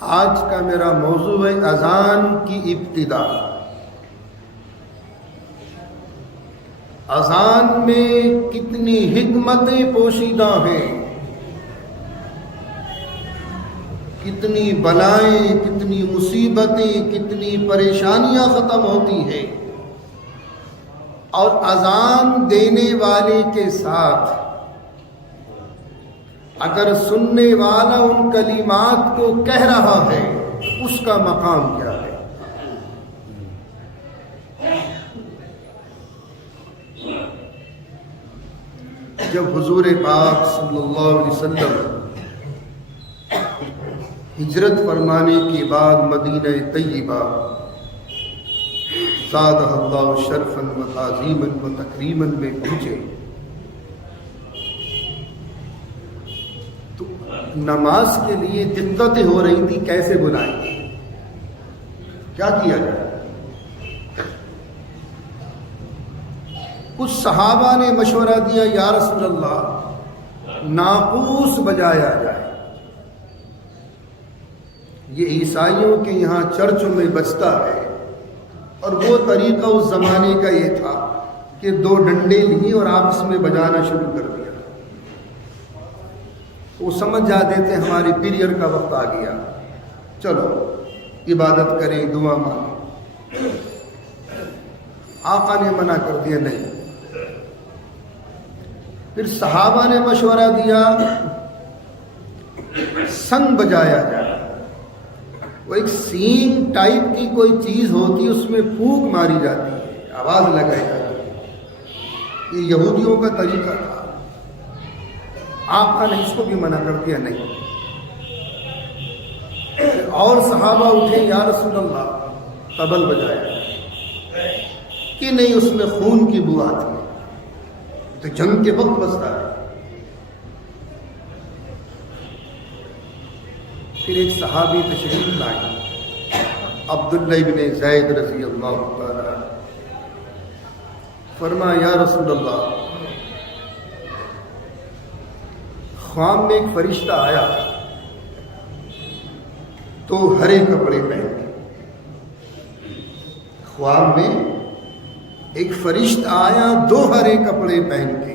آج کا میرا موضوع ہے اذان کی ابتدا۔ اذان میں کتنی حکمتیں پوشیدہ ہیں، کتنی بلائیں، کتنی مصیبتیں، کتنی پریشانیاں ختم ہوتی ہیں، اور اذان دینے والے کے ساتھ اگر سننے والا ان کلمات کو کہہ رہا ہے اس کا مقام کیا ہے۔ جب حضور پاک صلی اللہ علیہ وسلم ہجرت فرمانے کے بعد مدینہ طیبہ زادہ اللہ شرفا و تعظیما و تکریما میں پہنچے تو نماز کے لیے دقتیں ہو رہی تھی، کیسے بلائیں گے، کیا کیا جائے۔ کچھ صحابہ نے مشورہ دیا، یا رسول اللہ ناقوس بجایا جائے، یہ عیسائیوں کے یہاں چرچوں میں بجتا ہے، اور وہ طریقہ اس زمانے کا یہ تھا کہ دو ڈنڈے لیے اور آپس میں بجانا شروع کر دیا۔ وہ سمجھ جاتے تھے ہماری پیریڈ کا وقت آ گیا، چلو عبادت کریں، دعا مانگیں۔ آقا نے منع کر دیا، نہیں۔ پھر صحابہ نے مشورہ دیا سنگ بجایا جائے، وہ ایک سینگ ٹائپ کی کوئی چیز ہوتی ہے، اس میں پھونک ماری جاتی ہے، آواز لگائی جاتی ہے، یہ یہودیوں کا طریقہ تھا۔ آقا نے اس کو بھی منع کر دیا، نہیں۔ اور صحابہ اٹھے، یا رسول اللہ طبل بجایا کہ نہیں، اس میں خون کی بو آتی ہے، تو جنگ کے وقت بجتا ہے۔ پھر ایک صحابی تشریف لائے، عبداللہ ابن زید رضی اللہ تعالی، فرمایا یا رسول اللہ خواب میں ایک فرشتہ آیا تو ہرے کپڑے پہن کے، خواب میں ایک فرشتہ آیا دو ہرے کپڑے پہن کے،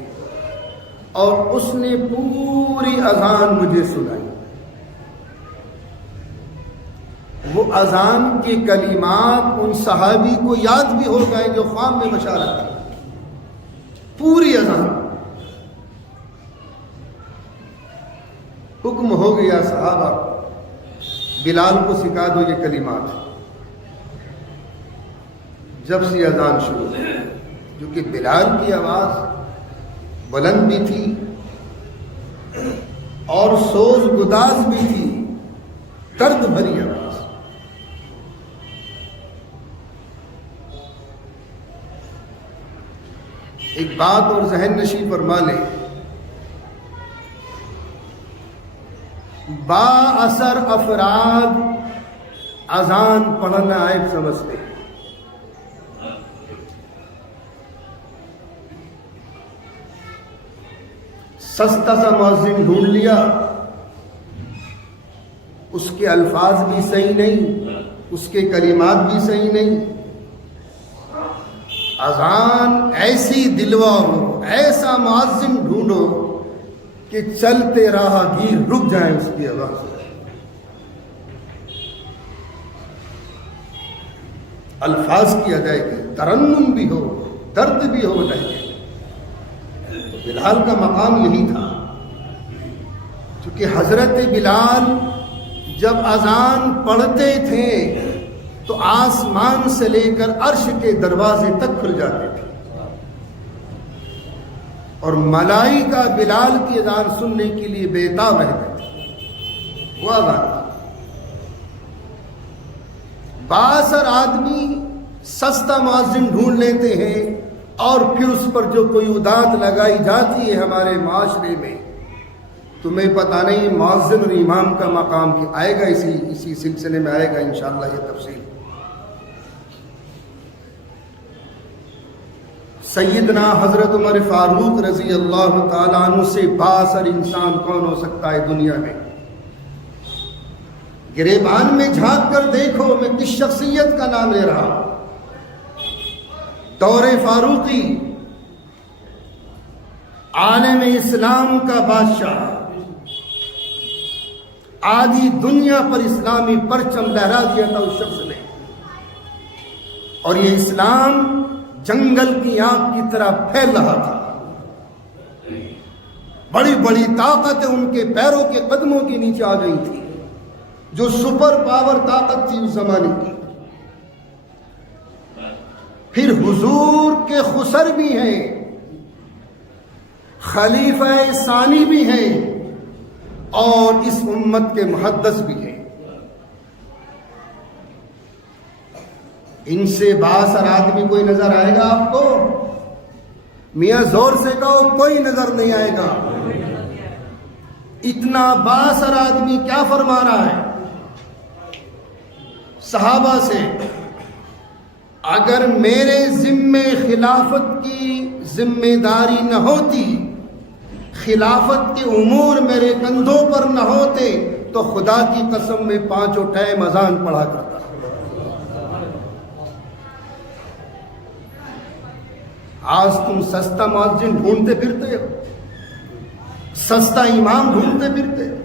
اور اس نے پوری اذان مجھے سنائی۔ وہ اذان کے کلمات ان صحابی کو یاد بھی ہو گئے جو خواب میں بشارت تھی، پوری اذان۔ حکم ہو گیا صحابہ بلال کو سکھا دو یہ کلمات۔ جب سے اذان شروع ہوئی، جو کہ بلال کی آواز بلند بھی تھی اور سوز گداز بھی تھی، درد بھری آواز۔ ایک بات اور ذہن نشین فرما لیں، با اثر افراد اذان پڑھنا عیب سمجھتے ہیں۔ سستا سا مؤذن ڈھونڈ لیا، اس کے الفاظ بھی صحیح نہیں، اس کے کلمات بھی صحیح نہیں۔ اذان ایسی دلواؤ، ایسا مؤذن ڈھونڈو کہ چلتے راہگیر رک جائیں اس کی آواز سے۔ الفاظ کی ادائیگی، ترنم بھی ہو، درد بھی ہو لہجے۔ تو بلال کا مقام یہی تھا، کیونکہ حضرت بلال جب اذان پڑھتے تھے تو آسمان سے لے کر عرش کے دروازے تک کھل جاتے تھے، اور ملائکہ بلال کی اذان سننے کے لیے بےتاب رہتے تھے۔ وہ اذان باثر آدمی سستا مؤذن ڈھونڈ لیتے ہیں، اور پھر اس پر جو کوئی ادات لگائی جاتی ہے ہمارے معاشرے میں، تمہیں پتہ نہیں مؤذن اور امام کا مقام کہ آئے گا، اسی سلسلے میں آئے گا انشاءاللہ یہ تفصیل۔ سیدنا حضرت عمر فاروق رضی اللہ تعالیٰ عنہ سے بااثر انسان کون ہو سکتا ہے دنیا میں؟ گریبان میں جھانک کر دیکھو، میں کس شخصیت کا نام لے رہا ہوں۔ دور فاروقی، عالم اسلام کا بادشاہ، آدھی دنیا پر اسلامی پرچم لہرا دیا تھا اس شخص نے، اور یہ اسلام جنگل کی آگ کی طرح پھیل رہا تھا۔ بڑی بڑی طاقتیں ان کے پیروں کے قدموں کے نیچے آ گئی تھی، جو سپر پاور طاقت تھی اس زمانے کی۔ پھر حضور کے خسر بھی ہیں، خلیفہ ثانی بھی ہیں، اور اس امت کے محدث بھی ہیں۔ ان سے بااثر آدمی کوئی نظر آئے گا آپ کو؟ میاں زور سے کہو، کوئی نظر نہیں آئے گا۔ اتنا بااثر آدمی کیا فرما رہا ہے صحابہ سے؟ اگر میرے ذمے خلافت کی ذمہ داری نہ ہوتی، خلافت کے امور میرے کندھوں پر نہ ہوتے، تو خدا کی قسم میں 5 ٹائم اذان پڑھا کرتا۔ آج تم سستا مؤذن ڈھونڈتے پھرتے ہو، سستا امام ڈھونڈتے پھرتے ہو۔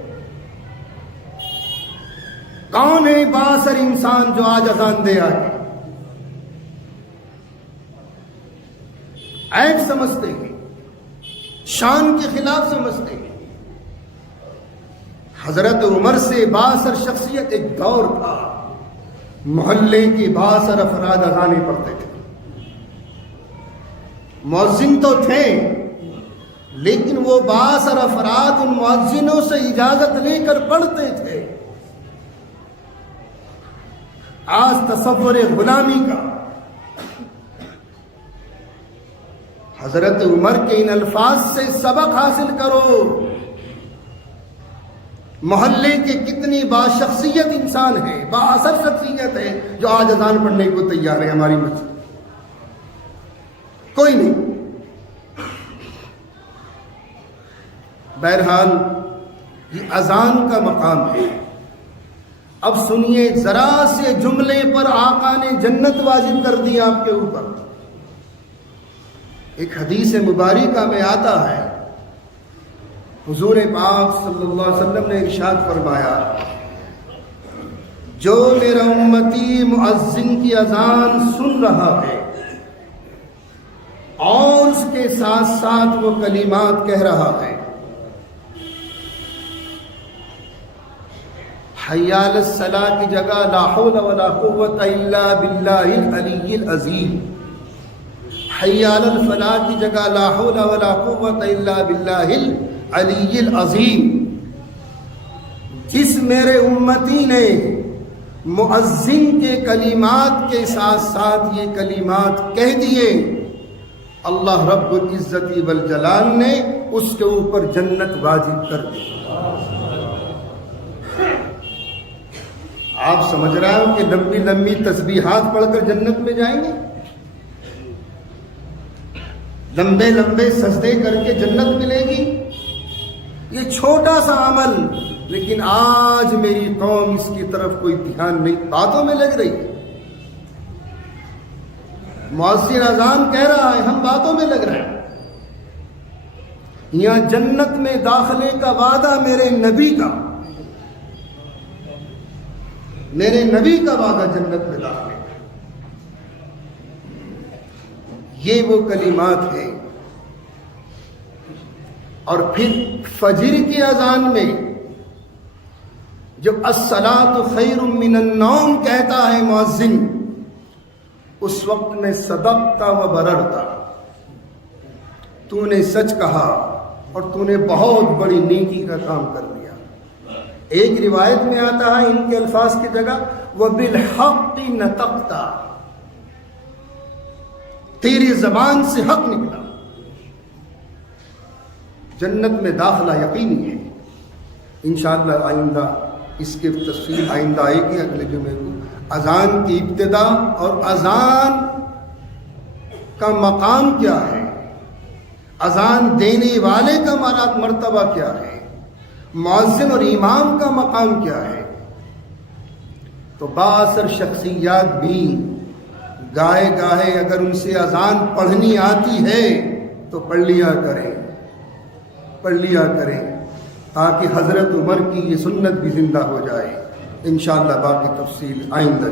کون ہے بااثر انسان جو آج اذان دے آگے؟ عیب سمجھتے ہیں، شان کے خلاف سمجھتے ہیں۔ حضرت عمر سے بااثر شخصیت ایک دور تھا، محلے کے بااثر افراد اذانیں پڑھتے تھے۔ مؤذن تو تھے، لیکن وہ بااثر افراد ان مؤذنوں سے اجازت لے کر پڑھتے تھے۔ آج تصور غلامی کا۔ حضرت عمر کے ان الفاظ سے سبق حاصل کرو۔ محلے کے کتنی باشخصیت انسان ہیں، بااثر شخصیت ہے، جو آج اذان پڑھنے کو تیار ہے ہماری مسجد۔ کوئی نہیں۔ بہرحال یہ اذان کا مقام ہے۔ اب سنیے، ذرا سے جملے پر آقا نے جنت واجب کر دی آپ کے اوپر۔ ایک حدیث مبارکہ میں آتا ہے، حضور پاک صلی اللہ علیہ وسلم نے ارشاد فرمایا، جو میرا امتی مؤذن کی اذان سن رہا ہے اور اس کے ساتھ ساتھ وہ کلمات کہہ رہا ہے، حی علی الصلاۃ کی جگہ لا حول ولا قوت الا باللہ العلی العظیم، حی علی الفلاح کی جگہ لا حول ولا قوت الا باللہ العلی العظیم۔ جس میرے امتی نے مؤذن کے کلمات کے ساتھ ساتھ یہ کلمات کہہ دیے، اللہ رب العزت والجلال نے اس کے اوپر جنت واجب کر دی۔ آپ سمجھ رہے ہو کہ لمبی لمبی تسبیحات پڑھ کر جنت میں جائیں گے؟ لمبے لمبے سجدے کر کے جنت ملے گی؟ یہ چھوٹا سا عمل، لیکن آج میری قوم اس کی طرف کوئی دھیان نہیں، باتوں میں لگ رہی ہے۔ مؤذن اذان کہہ رہا ہے، ہم باتوں میں لگ رہے ہیں۔ یہاں جنت میں داخلے کا وعدہ میرے نبی کا، میرے نبی کا وعدہ جنت میں داخلے کا۔ یہ وہ کلمات ہیں۔ اور پھر فجر کی اذان میں جب الصلاۃ خیر من النوم کہتا ہے مؤذن، اس وقت میں صدقت و بررت، تو نے سچ کہا اور تو نے بہت بڑی نیکی کا کام کر لیا۔ ایک روایت میں آتا ہے ان کے الفاظ کی جگہ وَبِالْحَقِّ نَطَقْتَ، تیری زبان سے حق نکلا۔ جنت میں داخلہ یقینی ہے۔ انشاءاللہ آئندہ اس کی تفصیل آئندہ آئے گی اگلے جمعے کو۔ اذان کی ابتدا اور اذان کا مقام کیا ہے، اذان دینے والے کا مرتبہ کیا ہے، مؤذن اور امام کا مقام کیا ہے، تو بااثر شخصیات بھی گاہے گاہے اگر ان سے اذان پڑھنی آتی ہے تو پڑھ لیا کریں تاکہ حضرت عمر کی یہ سنت بھی زندہ ہو جائے. انشاءاللہ باقی تفصیل آئندہ.